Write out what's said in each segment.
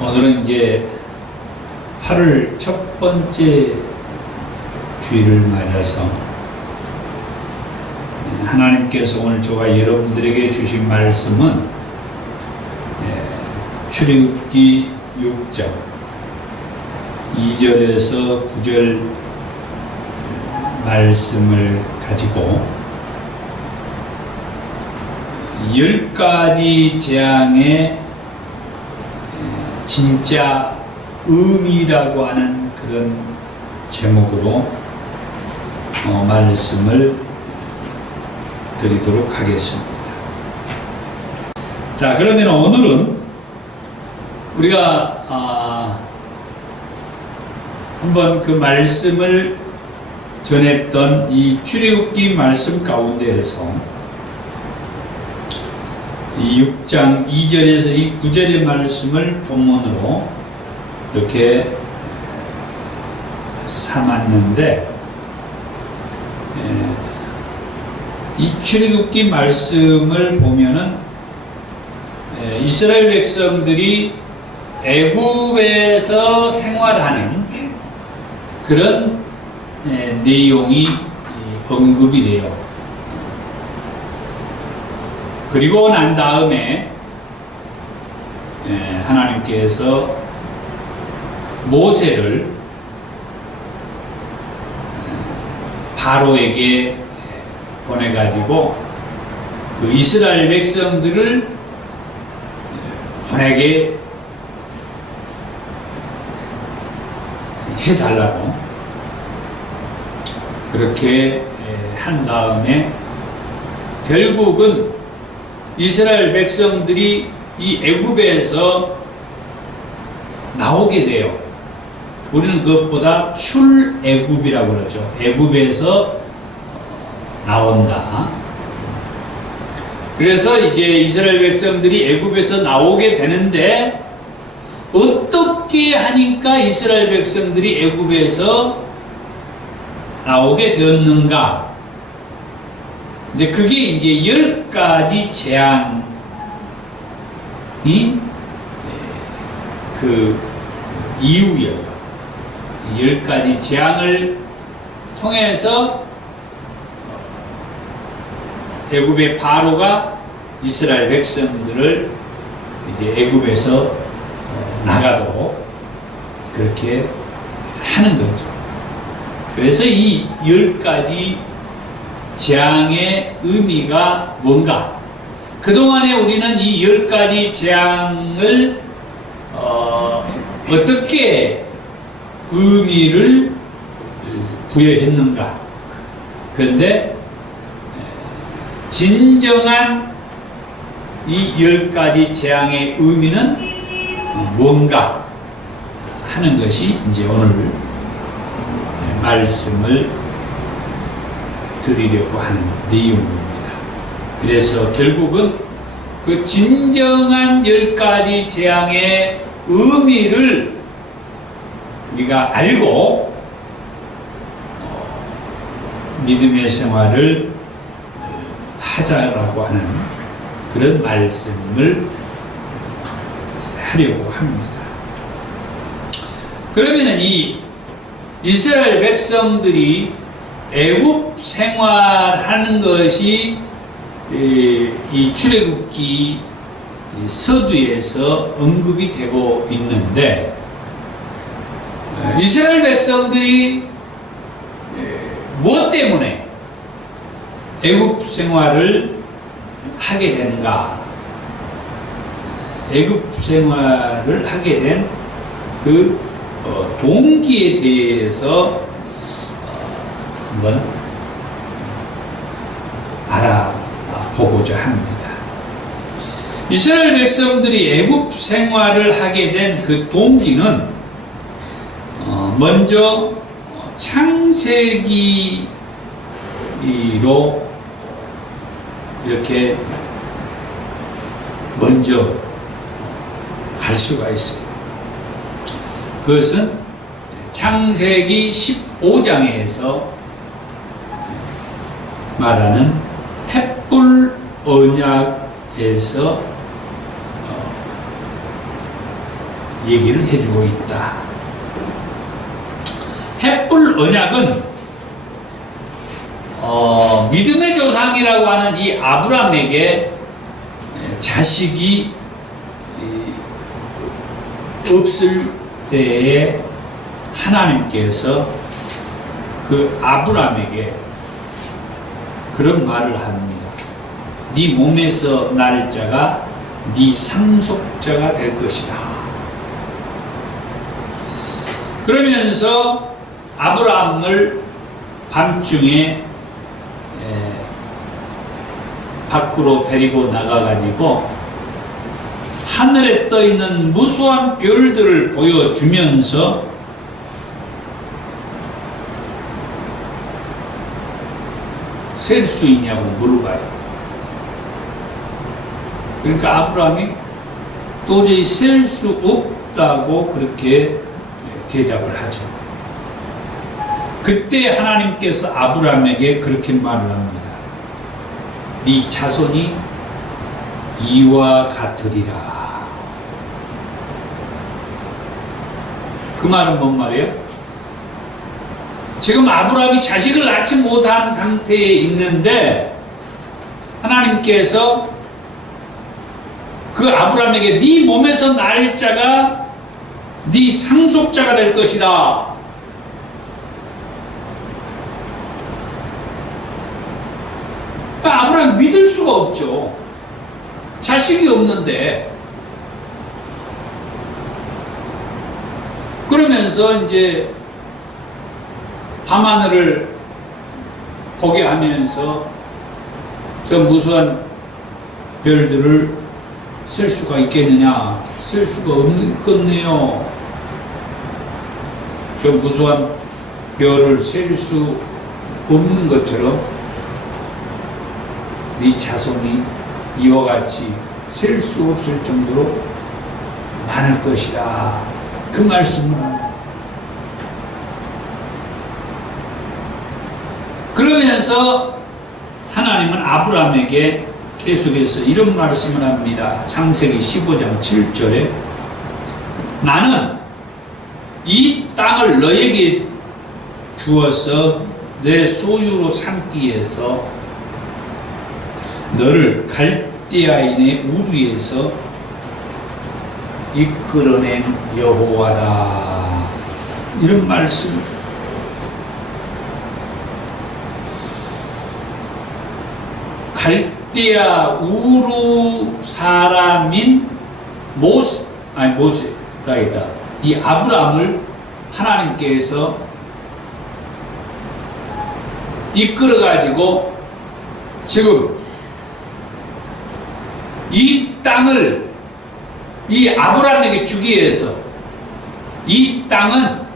오늘은 이제 8월 첫 번째 주일을 맞아서 하나님께서 오늘 저와 여러분들에게 주신 말씀은 출애굽기 6장 2절에서 9절 말씀을 가지고 10가지 재앙의 진짜 의미라고 하는 그런 제목으로 말씀을 드리도록 하겠습니다. 자, 그러면 오늘은 우리가 한번 그 말씀을 전했던 이 출애굽기 말씀 가운데에서 이 6장 2절에서 이 9절의 말씀을 본문으로 이렇게 삼았는데, 이 출애굽기 말씀을 보면은 이스라엘 백성들이 애굽에서 생활하는 그런 내용이 언급이 돼요. 그리고 난 다음에 하나님께서 모세를 바로에게 보내가지고 그 이스라엘 백성들을 보내게 해달라고 그렇게 한 다음에 결국은 이스라엘 백성들이 이 애굽에서 나오게 돼요. 우리는 그것보다 출애굽이라고 그러죠. 애굽에서 나온다. 그래서 이제 이스라엘 백성들이 애굽에서 나오게 되는데, 어떻게 하니까 이스라엘 백성들이 애굽에서 나오게 되었는가? 이제 그게 이제 10가지 재앙이 그 이유예요. 10가지 재앙을 통해서 애굽의 바로가 이스라엘 백성들을 이제 애굽에서 나가도록 그렇게 하는 거죠. 그래서 이 10가지 재앙의 의미가 뭔가? 그동안에 우리는 이 10가지 재앙을 어떻게 의미를 부여했는가? 그런데 진정한 이 10가지 재앙의 의미는 뭔가 하는 것이 이제 오늘 말씀을 드리려고 하는 내용입니다. 그래서 결국은 그 진정한 10가지 재앙의 의미를 우리가 알고 믿음의 생활을 하자라고 하는 그런 말씀을 하려고 합니다. 그러면은 이 이스라엘 백성들이 애굽 생활하는 것이 이 출애굽기 서두에서 언급이 되고 있는데, 이스라엘 백성들이 무엇 때문에 애굽 생활을 하게 되는가? 애굽 생활을 하게 된 그 동기에 대해서 한번 알아보고자 합니다. 이스라엘 백성들이 애굽 생활을 하게 된 그 동기는 먼저 창세기로 이렇게 먼저 갈 수가 있어요. 그것은 창세기 15장에서 말하는 횃불 언약에서 얘기를 해주고 있다. 헷불 언약은 믿음의 조상이라고 하는 이 아브라함에게 자식이 없을 때에 하나님께서 그 아브라함에게 그런 말을 합니다. 네 몸에서 날 자가 네 상속자가 될 것이다. 그러면서 아브라함을 밤중에 밖으로 데리고 나가가지고 하늘에 떠있는 무수한 별들을 보여주면서 셀 수 있냐고 물어봐요. 그러니까 아브라함이 도저히 셀 수 없다고 그렇게 대답을 하죠. 그때 하나님께서 아브라함에게 그렇게 말을 합니다. 네 자손이 이와 같으리라. 그 말은 뭔 말이에요? 지금 아브라함이 자식을 낳지 못한 상태에 있는데 하나님께서 그 아브라함에게 네 몸에서 날 자가 네 상속자가 될 것이다. 아브라함 믿을 수가 없죠. 자식이 없는데. 그러면서 이제 밤하늘을 보게 하면서 저 무수한 별들을 셀 수가 있겠느냐? 셀 수가 없겠네요. 저 무수한 별을 셀 수 없는 것처럼 네 자손이 이와 같이 셀 수 없을 정도로 많을 것이다. 그 말씀을 합니다. 그러면서 하나님은 아브라함에게 계속해서 이런 말씀을 합니다. 창세기 15장 7절에 나는 이 땅을 너에게 주어서 내 소유로 삼기 위해서 너를 갈대아인의 우르에서 이끌어낸 여호와다. 이런 말씀. 갈대아 우르 사람인 모세가 있다. 이 아브라함을 하나님께서 이끌어가지고 지금 이 땅을 이 아브라함에게 주기 위해서 이 땅은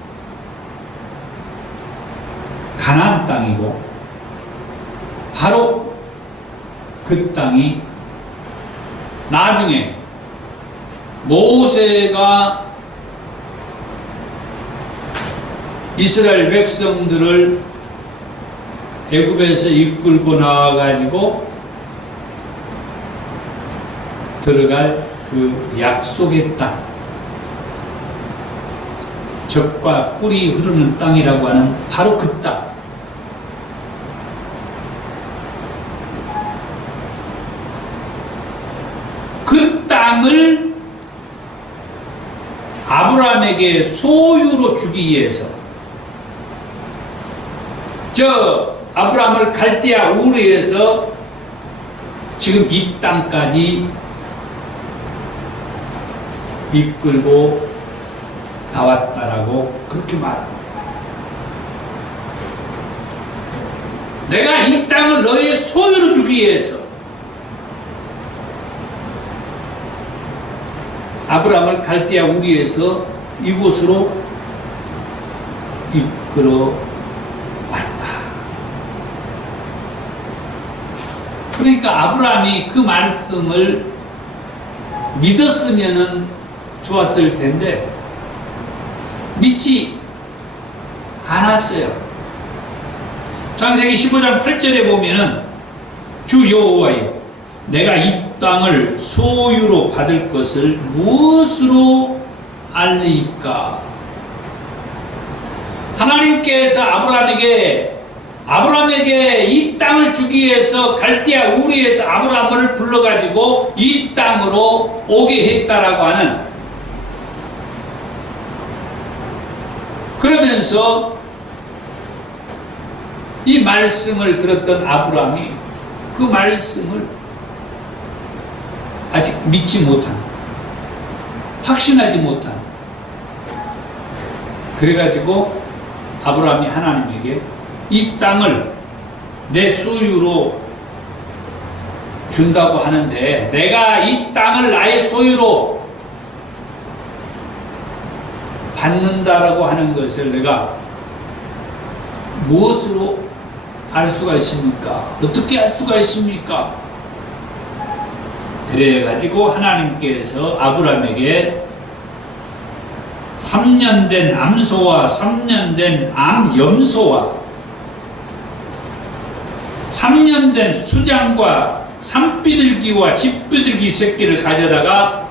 가나안 땅이고 바로 그 땅이 나중에 모세가 이스라엘 백성들을 애굽에서 이끌고 나와가지고 들어갈 그 약속의 땅, 젖과 꿀이 흐르는 땅이라고 하는 바로 그 땅. 그 땅을 아브라함에게 소유로 주기 위해서 저 아브라함을 갈대아 우르에서 지금 이 땅까지 이끌고 나왔다라고 그렇게 말합니다. 내가 이 땅을 너의 소유로 주기 위해서 아브라함을 갈대아 우르에서 이곳으로 이끌어 왔다. 그러니까 아브라함이 그 말씀을 믿었으면은 좋았을 텐데 믿지 않았어요. 창세기 15장 8절에 보면은 주 여호와여 내가 이 땅을 소유로 받을 것을 무엇으로 알리까? 하나님께서 아브라함에게 이 땅을 주기 위해서 갈대아 우르에서 아브라함을 불러가지고 이 땅으로 오게 했다라고 하는, 그러면서 이 말씀을 들었던 아브라함이 그 말씀을 아직 믿지 못한, 확신하지 못한, 그래가지고 아브라함이 하나님에게 이 땅을 내 소유로 준다고 하는데, 내가 이 땅을 나의 소유로 받는다라고 하는 것을 내가 무엇으로 알 수가 있습니까? 어떻게 알 수가 있습니까? 그래가지고 하나님께서 아브라함에게 3년 된 암소와 3년 된 암염소와 3년 된 수장과 산비둘기와 집비둘기 새끼를 가져다가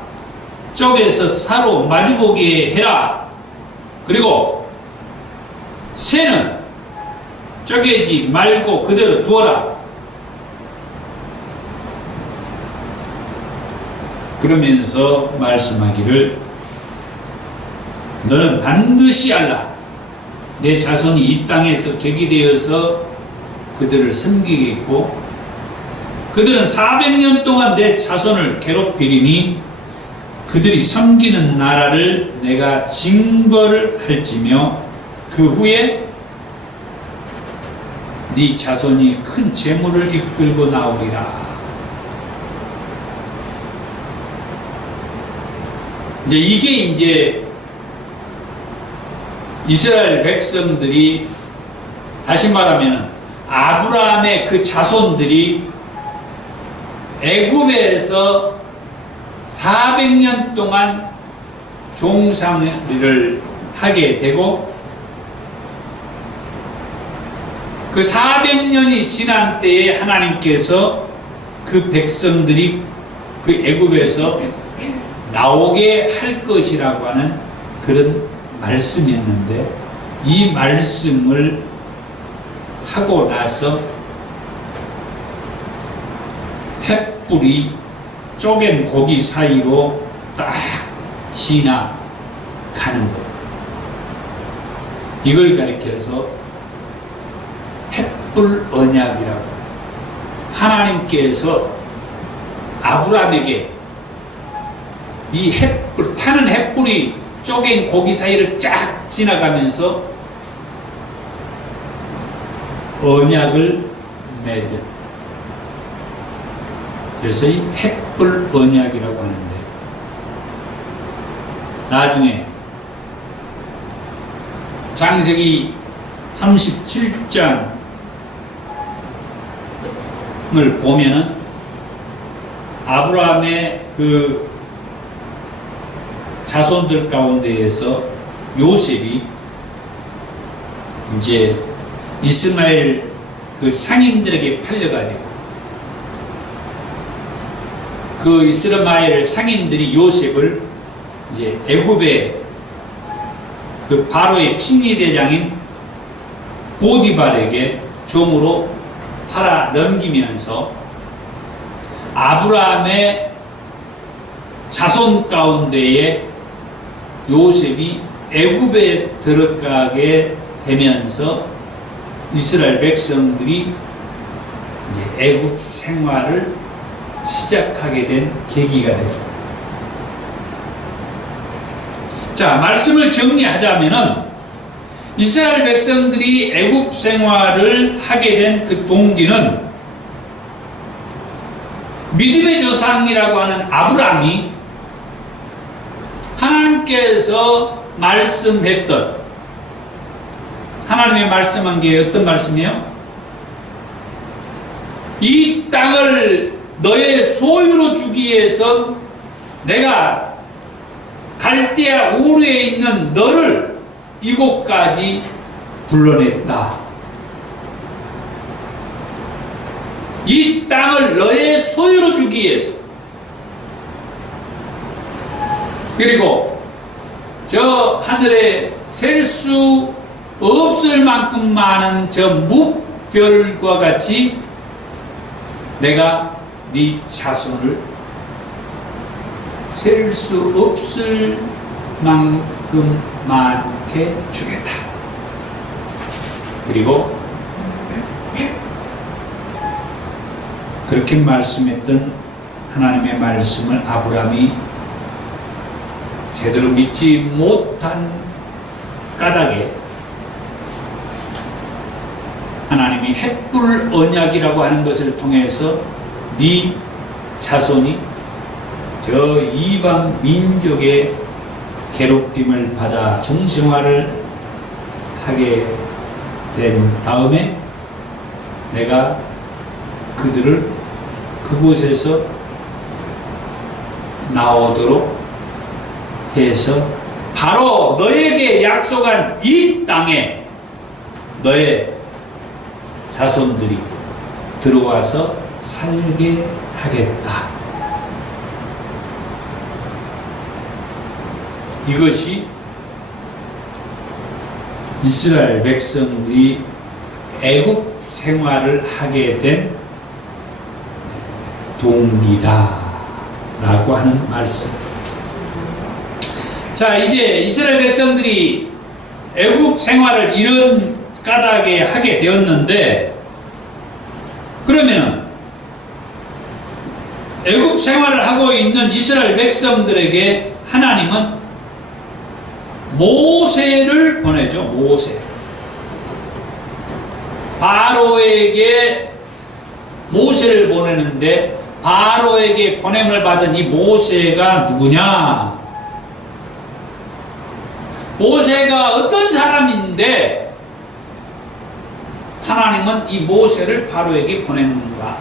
쪼개서 사로 마주보게 해라. 그리고 새는 쪼개지 말고 그대로 두어라. 그러면서 말씀하기를, 너는 반드시 알라. 내 자손이 이 땅에서 객이 되어서 그들을 섬기겠고, 그들은 400년 동안 내 자손을 괴롭히리니 그들이 섬기는 나라를 내가 징벌을 할지며, 그 후에 네 자손이 큰 재물을 이끌고 나오리라. 이게 이스라엘 백성들이, 다시 말하면 아브라함의 그 자손들이 애굽에서 400년 동안 종살이를 하게 되고, 그 400년이 지난 때에 하나님께서 그 백성들이 그 애굽에서 나오게 할 것이라고 하는 그런 말씀이었는데, 이 말씀을 하고 나서 횃불이 쪼갠 고기 사이로 딱 지나가는 것, 이걸 가리켜서 횃불 언약이라고, 하나님께서 아브라함에게 이 횃불, 타는 횃불이 쪼갠 고기 사이를 쫙 지나가면서 언약을 맺은, 그래서 이 횃불 언약이라고 하는데, 나중에 창세기 37장을 보면은 아브라함의 그 자손들 가운데에서 요셉이 이제 이스마엘 그 상인들에게 팔려가지고, 그 이스마엘 상인들이 요셉을 이제 애굽의 그 바로의 친위대장인 보디발에게 종으로 팔아 넘기면서 아브라함의 자손 가운데에 요셉이 애굽에 들어가게 되면서 이스라엘 백성들이 이제 애굽 생활을 시작하게 된 계기가 되죠. 자, 말씀을 정리하자면은 이스라엘 백성들이 애굽 생활을 하게 된 그 동기는 믿음의 조상이라고 하는 아브라함이 하나님께서 말씀했던, 하나님의 말씀한 게 어떤 말씀이에요? 이 땅을 너의 소유로 주기 위해서 내가 갈대아 우르에 있는 너를 이곳까지 불러냈다. 이 땅을 너의 소유로 주기 위해서. 그리고 저 하늘에 셀 수 없을 만큼 많은 저 묵별과 같이 내가 네 자손을 셀 수 없을 만큼 많게 주겠다. 그리고 그렇게 말씀했던 하나님의 말씀을 아브라함이 제대로 믿지 못한 까닭에 하나님이 헷불 언약이라고 하는 것을 통해서 네 자손이 저 이방 민족의 괴롭힘을 받아 종생활을 하게 된 다음에 내가 그들을 그곳에서 나오도록 해서 바로 너에게 약속한 이 땅에 너의 자손들이 들어와서 살게 하겠다. 이것이 이스라엘 백성들이 애국 생활을 하게 된 동기다 라고 하는 말씀. 자, 이제 이스라엘 백성들이 애국 생활을 이런 까닭에 하게 되었는데, 그러면 애국 생활을 하고 있는 이스라엘 백성들에게 하나님은 모세를 보내죠. 모세. 바로에게 모세를 보내는데, 바로에게 보냄을 받은 이 모세가 누구냐? 모세가 어떤 사람인데 하나님은 이 모세를 바로에게 보냈는가?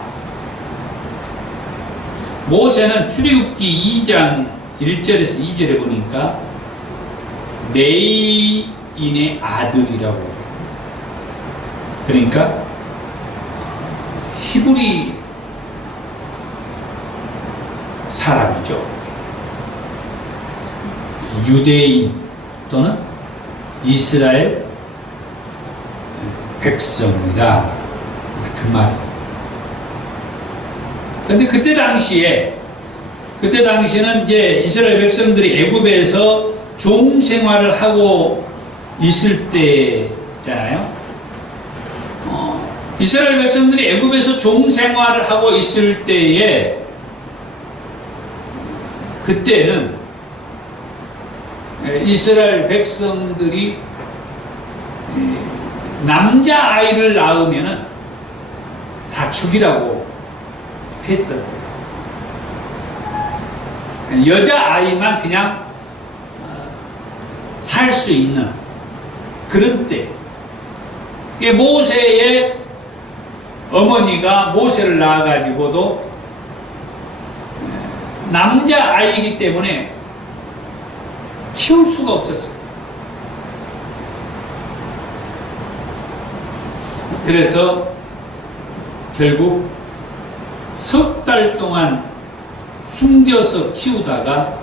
모세는 출애굽기 2장 1절에서 2절에 보니까 레이인의 아들이라고. 그러니까 히브리 사람이죠. 유대인 또는 이스라엘 백성이다. 그 말이에요. 그런데 그때 당시에는 이제 이스라엘 백성들이 애굽에서 종 생활을 하고 있을 때잖아요. 이스라엘 백성들이 애굽에서 종 생활을 하고 있을 때에 그때는 이스라엘 백성들이 남자아이를 낳으면은 다 죽이라고 했던 거예요. 여자아이만 그냥 살 수 있는 그런 때. 모세의 어머니가 모세를 낳아가지고도 남자아이이기 때문에 키울 수가 없었어요. 그래서 결국 석 달 동안 숨겨서 키우다가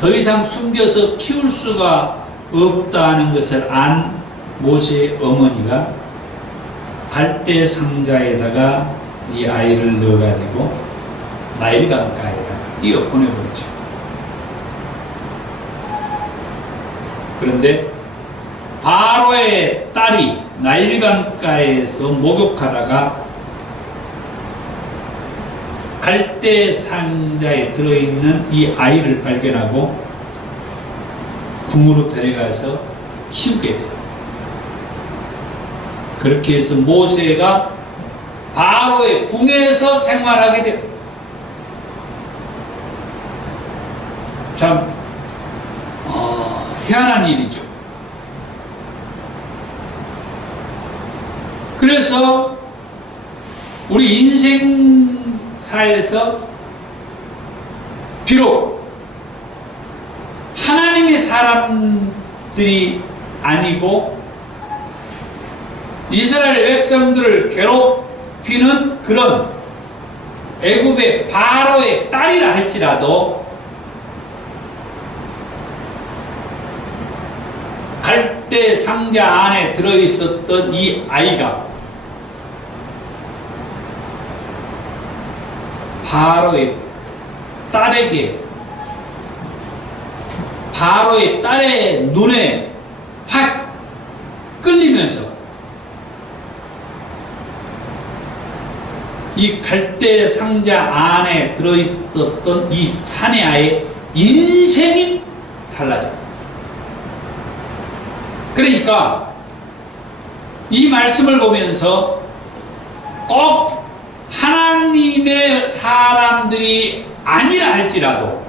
더 이상 숨겨서 키울 수가 없다는 것을 안 모세의 어머니가 갈대 상자에다가 이 아이를 넣어가지고 나일 강가에다가 띄어 보내버리죠. 그런데 바로의 딸이 나일 강가에서 목욕하다가 갈대 상자에 들어있는 이 아이를 발견하고 궁으로 데려가서 키우게 돼요. 그렇게 해서 모세가 바로의 궁에서 생활하게 돼요. 참 희한한 일이죠. 그래서 우리 인생사에서 비록 하나님의 사람들이 아니고 이스라엘 백성들을 괴롭히는 그런 애굽의 바로의 딸이라 할지라도 갈대 상자 안에 들어있었던 이 아이가 바로의 딸의 눈에 확 끌리면서 이 갈대 상자 안에 들어있었던 이 사내 아이의 인생이 달라져. 그러니까 이 말씀을 보면서 꼭 하나님의 사람들이 아니라 할지라도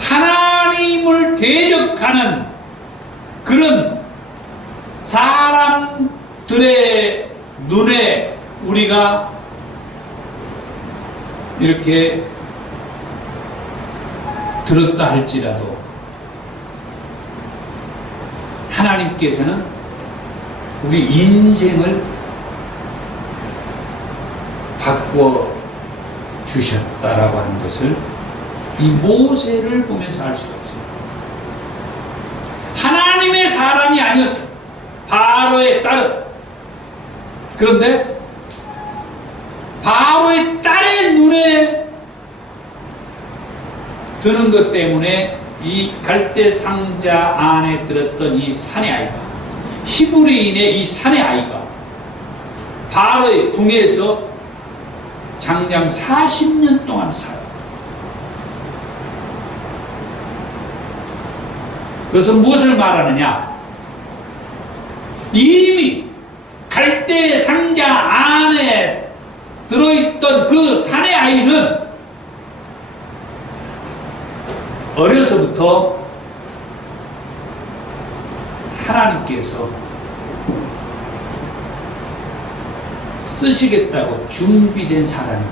하나님을 대적하는 그런 사람들의 눈에 우리가 이렇게 들었다 할지라도 하나님께서는 우리 인생을 바꾸어 주셨다라고 하는 것을 이 모세를 보면서 알 수가 있습니다. 하나님의 사람이 아니었어요. 바로의 딸은. 그런데 바로의 딸의 눈에 드는 것 때문에 이 갈대 상자 안에 들었던 이 사내 아이가, 히브리인의 이 사내 아이가 바로의 궁에서 장장 40년 동안 살아요. 그래서 무엇을 말하느냐? 이미 갈대 상자 안에 들어있던 그 사내 아이는 어려서부터 하나님께서 쓰시겠다고 준비된 사람이다.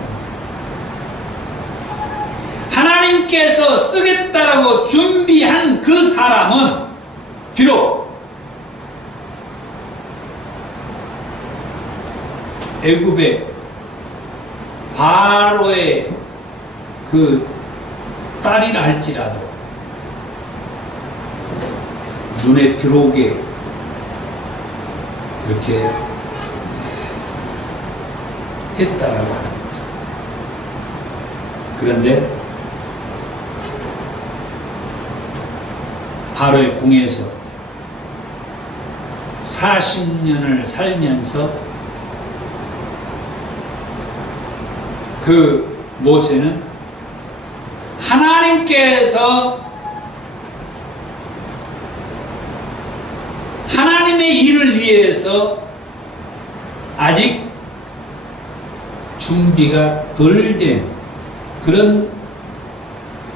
하나님께서 쓰겠다라고 준비한 그 사람은 비록 애굽의 바로의 그 딸이라 할지라도 눈에 들어오게 그렇게 했다라고 하는 거죠. 그런데 바로의 궁에서 40년을 살면서 그 모세는 하나님께서 하나님의 일을 위해서 아직 준비가 덜 된 그런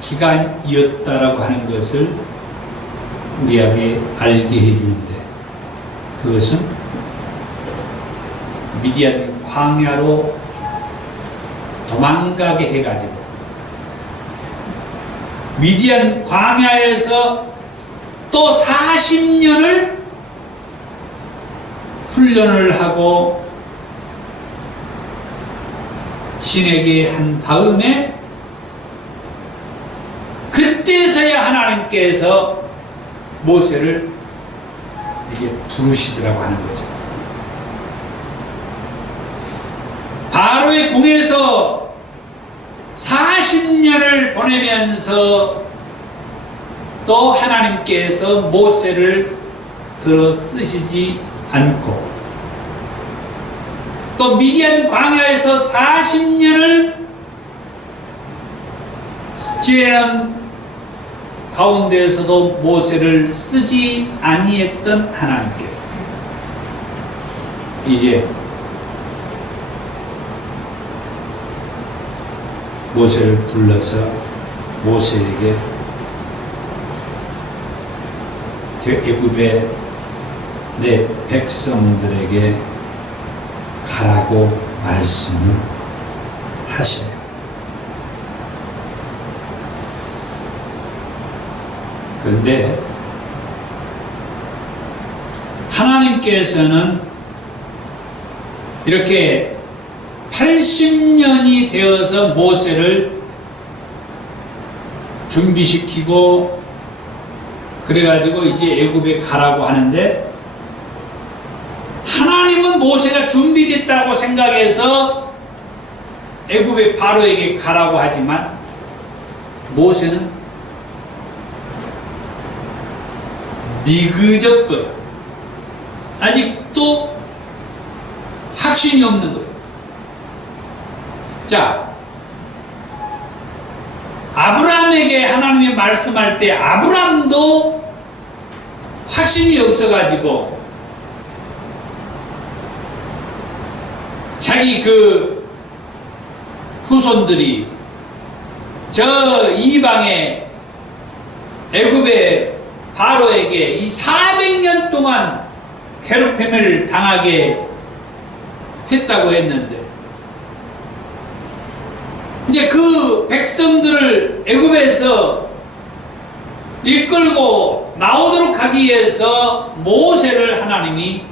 기간이었다라고 하는 것을 우리에게 알게 해주는데, 그것은 미디안 광야로 도망가게 해가지고 미디안 광야에서 또 40년을 훈련을 하고 지내게 한 다음에 그때서야 하나님께서 모세를 이게 부르시더라고 하는 거죠. 바로의 궁에서 40년을 보내면서 또 하나님께서 모세를 들어 쓰시지 않고 또 미디안 광야에서 40년을 지내는 가운데에서도 모세를 쓰지 아니했던 하나님께서 이제 모세를 불러서 모세에게 애굽의 내 백성들에게 가라고 말씀을 하셔요. 그런데 하나님께서는 이렇게 80년이 되어서 모세를 준비시키고 그래가지고 이제 애굽에 가라고 하는데 하나님은 모세가 준비됐다고 생각해서 애굽의 바로에게 가라고 하지만 모세는 미그적거려. 아직도 확신이 없는 거예요. 자, 아브라함에게 하나님이 말씀할 때 아브라함도 확신이 없어가지고 자기 그 후손들이 저 이방의 애굽의 바로에게 이 400년 동안 괴롭힘을 당하게 했다고 했는데 이제 그 백성들을 애굽에서 이끌고 나오도록 하기 위해서 모세를 하나님이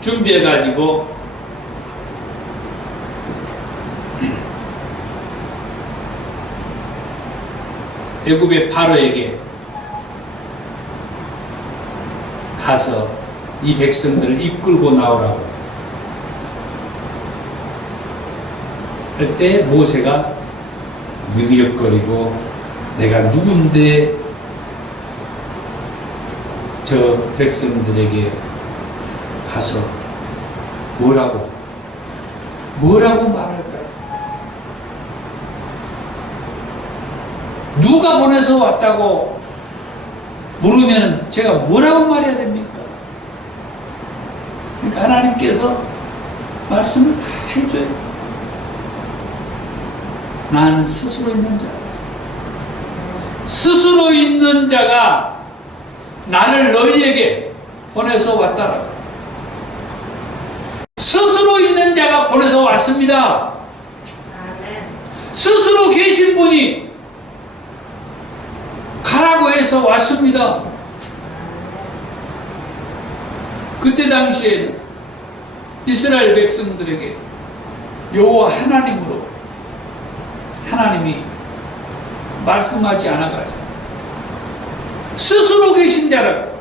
준비해 가지고 애굽의 바로에게 가서 이 백성들을 이끌고 나오라고 할 때 모세가 미적거리고 내가 누군데 저 백성들에게 가서 뭐라고 말할까요? 누가 보내서 왔다고 물으면 제가 뭐라고 말해야 됩니까? 그러니까 하나님께서 말씀을 다 해줘요. 나는 스스로 있는 자다. 스스로 있는 자가 나를 너희에게 보내서 왔다라고. 스스로 있는 자가 보내서 왔습니다. 스스로 계신 분이 가라고 해서 왔습니다. 그때 당시에는 이스라엘 백성들에게 여호와 하나님으로 하나님이 말씀하지 않아가지고 스스로 계신 자라고.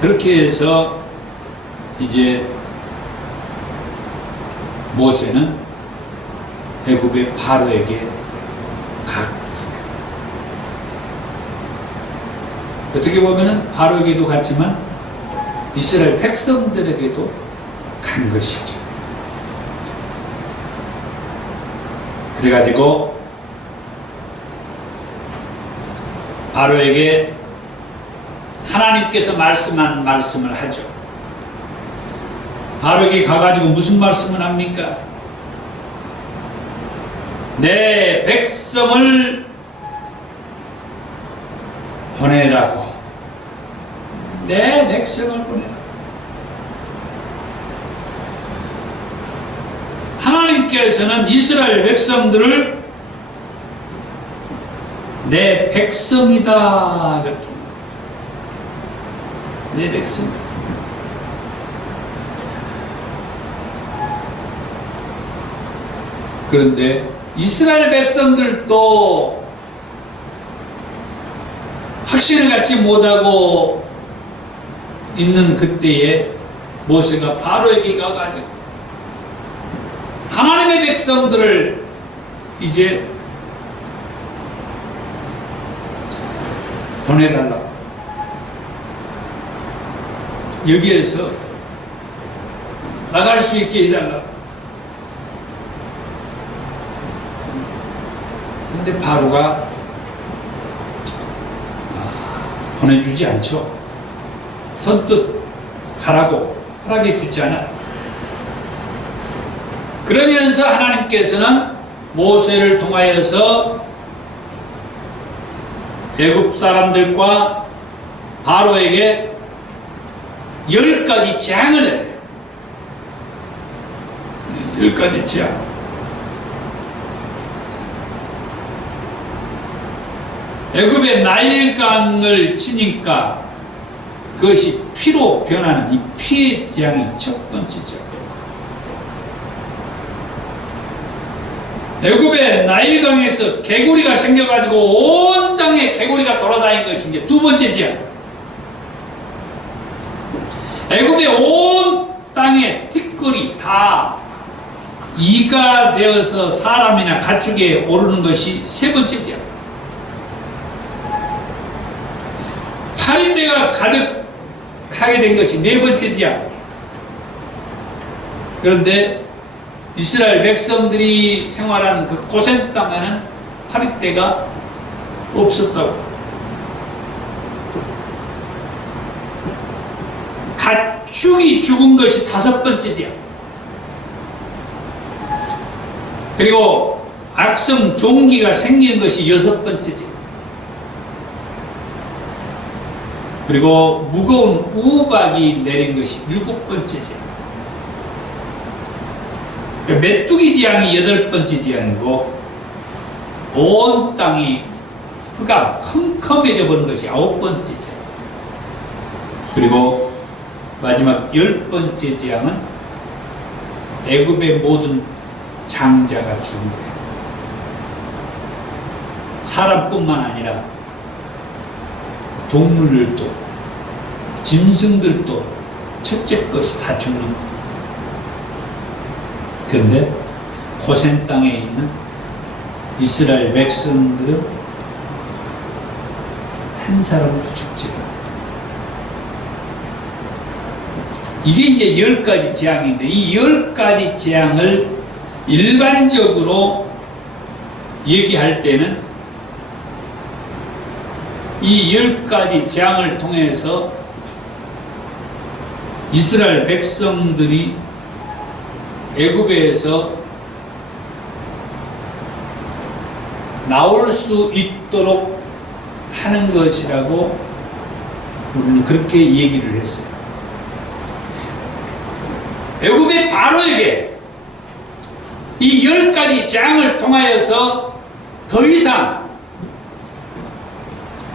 그렇게 해서 이제 모세는 애굽의 바로에게 갔어요. 어떻게 보면은 바로에게도 갔지만 이스라엘 백성들에게도 간 것이죠. 그래가지고 바로에게 하나님께서 말씀한 말씀을 하죠. 바로에게 가가지고 무슨 말씀을 합니까? 내 백성을 보내라고. 내 백성을 보내라고. 하나님께서는 이스라엘 백성들을 내 백성이다. 그렇게. 내 백성. 그런데 이스라엘 백성들도 확신을 갖지 못하고 있는 그때에 모세가 바로에게 가가지고 하나님의 백성들을 이제 보내달라고. 여기에서 나갈 수 있게 해달라고. 근데 바로가 보내주지 않죠. 선뜻 가라고 허락해 주지 않아. 그러면서 하나님께서는 모세를 통하여서 애굽 사람들과 바로에게 10가지 재앙을 내요. 10가지 재앙. 애굽의 나일강을 치니까 그것이 피로 변하는 이 피의 재앙이 첫 번째죠. 애굽의 나일강에서 개구리가 생겨가지고 온 땅에 개구리가 돌아다닌 것이 이제 두 번째 지약. 애굽의 온 땅에 티끌이 다 이가 되어서 사람이나 가축에 오르는 것이 세 번째 지약. 파리떼가 가득하게 된 것이 네 번째 지약. 그런데 이스라엘 백성들이 생활한 그 고센 땅에는 파리떼가 없었다고. 가축이 죽은 것이 다섯 번째 지약. 그리고 악성 종기가 생긴 것이 여섯 번째 지약. 그리고 무거운 우박이 내린 것이 일곱 번째 지약. 메뚜기 지향이 여덟 번째 지향이고, 온 땅이 흙가 컴컴해져 버린 것이 아홉 번째 지향. 그리고 마지막 열 번째 지향은 애굽의 모든 장자가 죽은 거예요. 사람뿐만 아니라 동물들도, 짐승들도 첫째 것이 다 죽는 거예요. 그런데 고센 땅에 있는 이스라엘 백성들은 한 사람도 죽지 않아요. 이게 이제 10가지 재앙인데, 이 10가지 재앙을 일반적으로 얘기할 때는 이 10가지 재앙을 통해서 이스라엘 백성들이 애굽에서 나올 수 있도록 하는 것이라고 우리는 그렇게 얘기를 했어요. 애굽의 바로에게 이 10가지 재앙을 통하여서 더 이상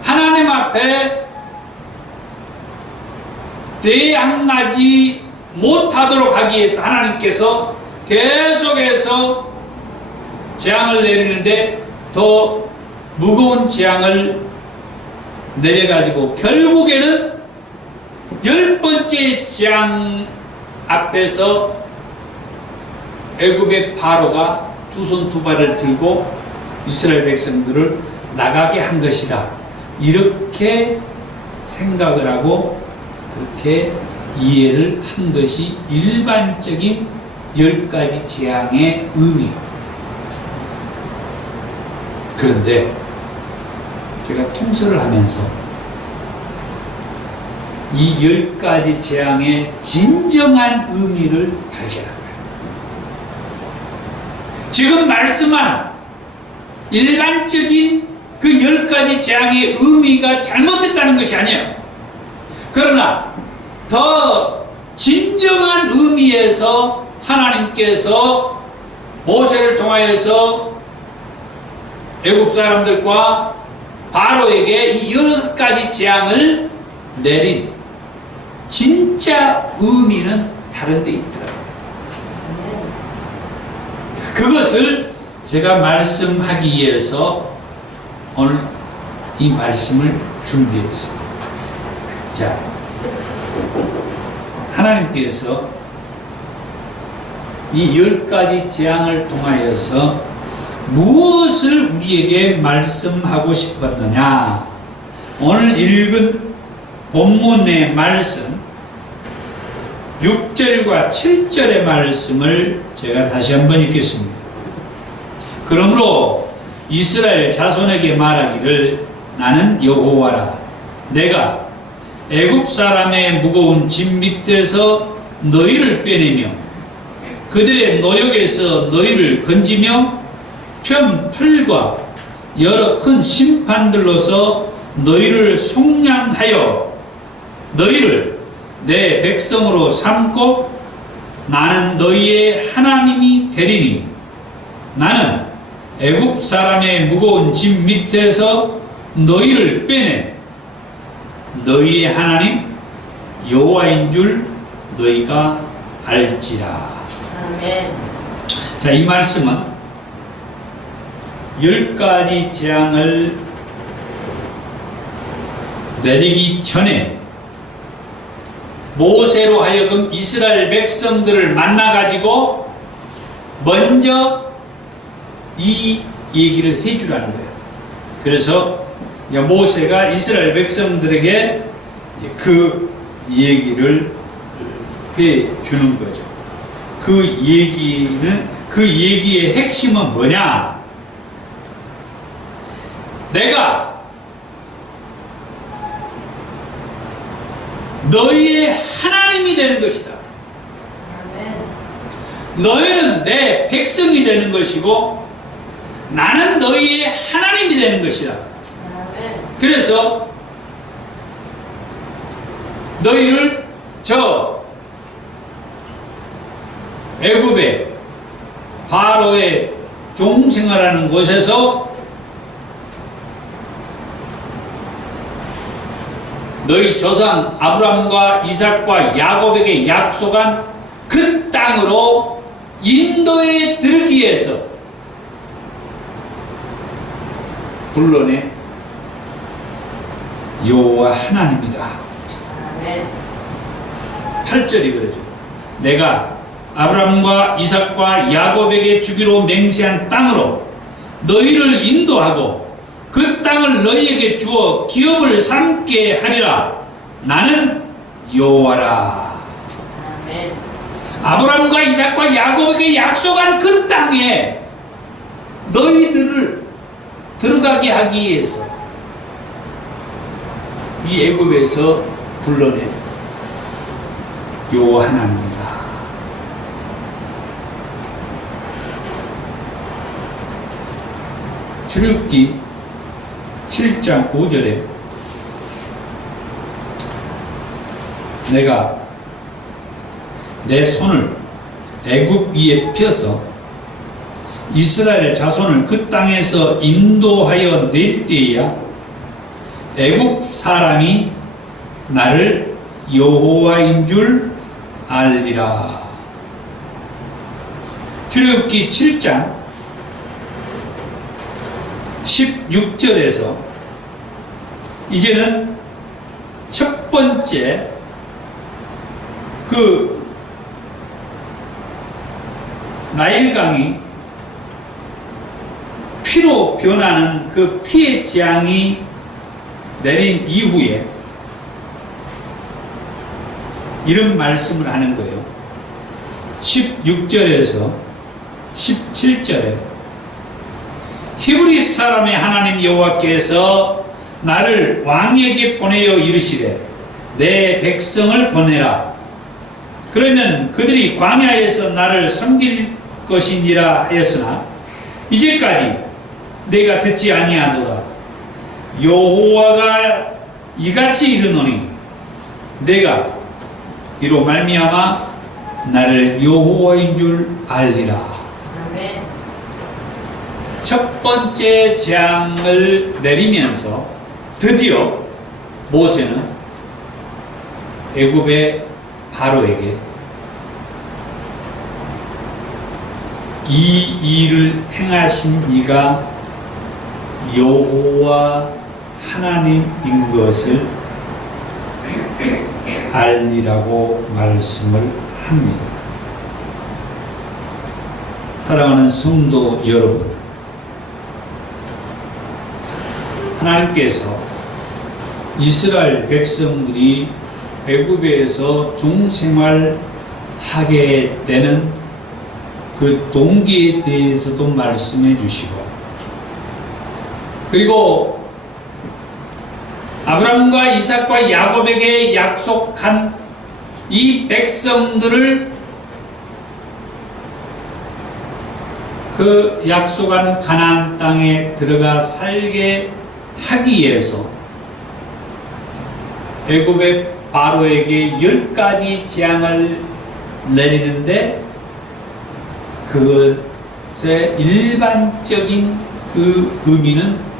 하나님 앞에 대항하지 못하도록 하기 위해서 하나님께서 계속해서 재앙을 내리는데 더 무거운 재앙을 내려가지고 결국에는 10번째 재앙 앞에서 애굽의 바로가 두 손 두 발을 들고 이스라엘 백성들을 나가게 한 것이다. 이렇게 생각을 하고 그렇게 이해를 한 것이 일반적인 10가지 재앙의 의미입니다. 그런데 제가 통설을 하면서 이 10가지 재앙의 진정한 의미를 발견합니다. 지금 말씀한 일반적인 그 10가지 재앙의 의미가 잘못됐다는 것이 아니에요. 그러나 더 진정한 의미에서 하나님께서 모세를 통하여서 애굽 사람들과 바로에게 이 10가지 재앙을 내린 진짜 의미는 다른 데 있더라고요. 그것을 제가 말씀하기 위해서 오늘 이 말씀을 준비했습니다. 자, 하나님께서 이 10가지 재앙을 통하여서 무엇을 우리에게 말씀하고 싶었느냐? 오늘 읽은 본문의 말씀 6절과 7절의 말씀을 제가 다시 한번 읽겠습니다. 그러므로 이스라엘 자손에게 말하기를 나는 여호와라. 내가 애굽 사람의 무거운 짐 밑에서 너희를 빼내며 그들의 노역에서 너희를 건지며 편팔과 여러 큰 심판들로서 너희를 속량하여 너희를 내 백성으로 삼고 나는 너희의 하나님이 되리니 나는 애굽 사람의 무거운 짐 밑에서 너희를 빼내 너희의 하나님 여호와인 줄 너희가 알지라. 아멘. 자, 이 말씀은 10가지 재앙을 내리기 전에 모세로 하여금 이스라엘 백성들을 만나가지고 먼저 이 얘기를 해주라는 거예요. 그래서 모세가 이스라엘 백성들에게 그 얘기를 해주는 거죠. 그 얘기의 핵심은 뭐냐? 내가 너희의 하나님이 되는 것이다. 너희는 내 백성이 되는 것이고 나는 너희의 하나님이 되는 것이다. 그래서 너희를 저 애굽의 바로의 종생활하는 곳에서 너희 조상 아브라함과 이삭과 야곱에게 약속한 그 땅으로 인도에 들기 위해서 불러내 여호와 하나님이다. 8절이 그러죠. 내가 아브라함과 이삭과 야곱에게 주기로 맹세한 땅으로 너희를 인도하고 그 땅을 너희에게 주어 기업을 삼게 하리라. 나는 여호와라. 아브라함과 이삭과 야곱에게 약속한 그 땅에 너희들을 들어가게 하기 위해서 이 애굽에서 불러낸 여호와 하나님이다. 출애굽기 7장 5절에 내가 내 손을 애굽 위에 펴서 이스라엘 자손을 그 땅에서 인도하여 낼 때에야 애굽 사람이 나를 여호와인 줄 알리라. 출애굽기 7장 16절에서 이제는 첫 번째 그 나일강이 피로 변하는 그 피의 재앙이 내린 이후에 이런 말씀을 하는 거예요. 16절에서 17절에 히브리 사람의 하나님 여호와께서 나를 왕에게 보내어 이르시되 내 백성을 보내라. 그러면 그들이 광야에서 나를 섬길 것이니라 하였으나 이제까지 내가 듣지 아니하노라. 여호와가 이같이 이르노니 내가 이로 말미암아 나를 여호와인 줄 알리라. 아멘. 첫 번째 재앙을 내리면서 드디어 모세는 애굽의 바로에게 이 일을 행하신 이가 여호와 하나님인 것을 알리라고 말씀을 합니다. 사랑하는 성도 여러분, 하나님께서 이스라엘 백성들이 애굽에서 종생활하게 되는 그 동기에 대해서도 말씀해 주시고, 그리고 아브라함과 이삭과 야곱에게 약속한 이 백성들을 그 약속한 가나안 땅에 들어가 살게 하기 위해서 애굽의 바로에게 10가지 재앙을 내리는데 그것의 일반적인 그 의미는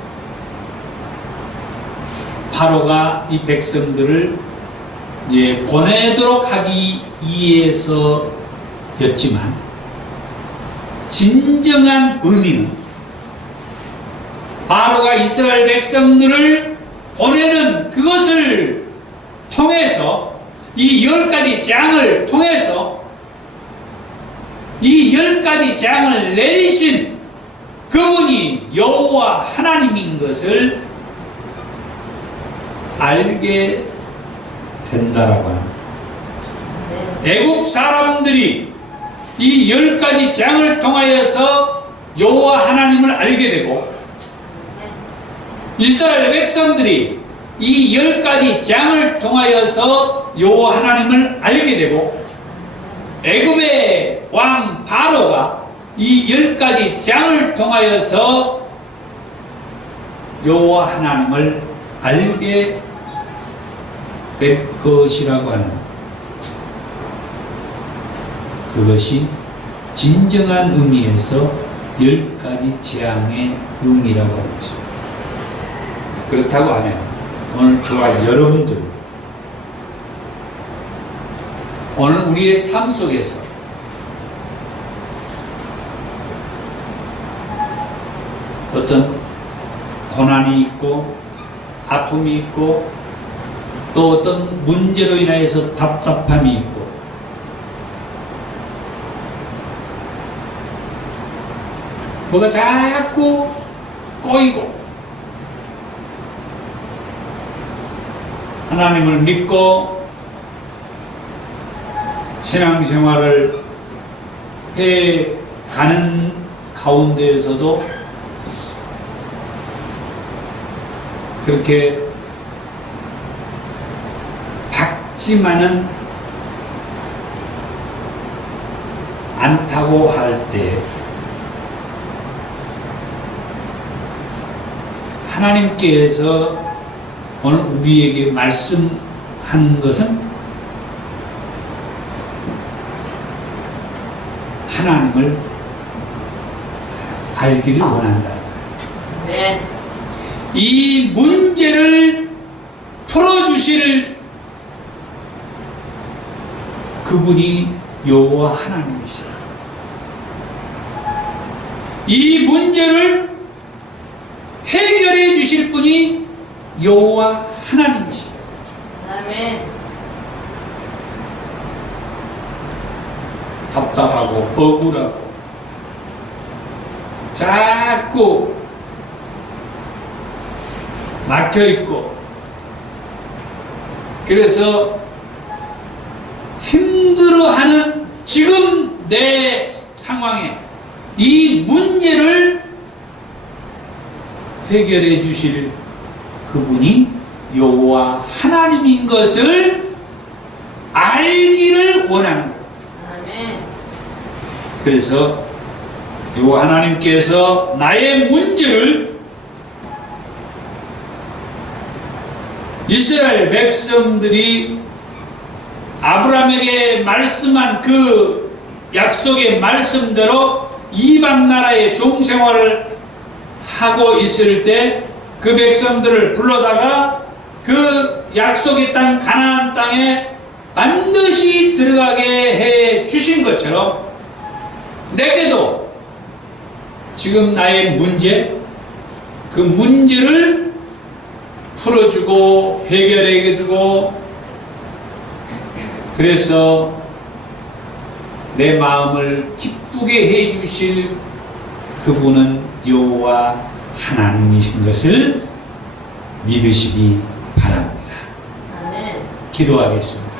바로가 이 백성들을 보내도록 하기 위해서였지만 진정한 의미는 바로가 이스라엘 백성들을 보내는 그것을 통해서 이 10가지 재앙을 통해서 이 10가지 재앙을 내리신 그분이 여호와 하나님인 것을 알게 된다라고 합니다. 애국 사람들이 이 10가지 재앙을 통하여서 여호와 하나님을 알게 되고 이스라엘 백성들이 이 10가지 재앙을 통하여서 여호와 하나님을 알게 되고 애굽의 왕 바로가 이 10가지 재앙을 통하여서 여호와 하나님을 알게 될 것이라고 하는 그것이 진정한 의미에서 10가지 재앙의 의미라고 하는 것입니다. 그렇다고 하면 오늘 저와 여러분들 오늘 우리의 삶 속에서 어떤 고난이 있고 아픔이 있고 또 어떤 문제로 인하여서 답답함이 있고 뭐가 자꾸 꼬이고 하나님을 믿고 신앙생활을 해 가는 가운데에서도 그렇게 박지만은 않다고 할 때 하나님께서 오늘 우리에게 말씀한 것은 하나님을 알기를 원한다. 네. 이 문제를 풀어주실 그분이 여호와 하나님이시다. 이 문제를 해결해 주실 분이 여호와 하나님이시다. 아멘. 답답하고 억울하고 자꾸 막혀있고 그래서 힘들어하는 지금 내 상황에 이 문제를 해결해 주실 그분이 여호와 하나님인 것을 알기를 원하는 거예요. 아멘. 그래서 여호와 하나님께서 나의 문제를 이스라엘 백성들이 아브라함에게 말씀한 그 약속의 말씀대로 이방 나라의 종생활을 하고 있을 때 그 백성들을 불러다가 그 약속의 땅 가나안 땅에 반드시 들어가게 해 주신 것처럼 내게도 지금 나의 문제 그 문제를 풀어주고 해결해주고 그래서 내 마음을 기쁘게 해주실 그분은 여호와 하나님이신 것을 믿으시기 바랍니다. 아멘. 기도하겠습니다.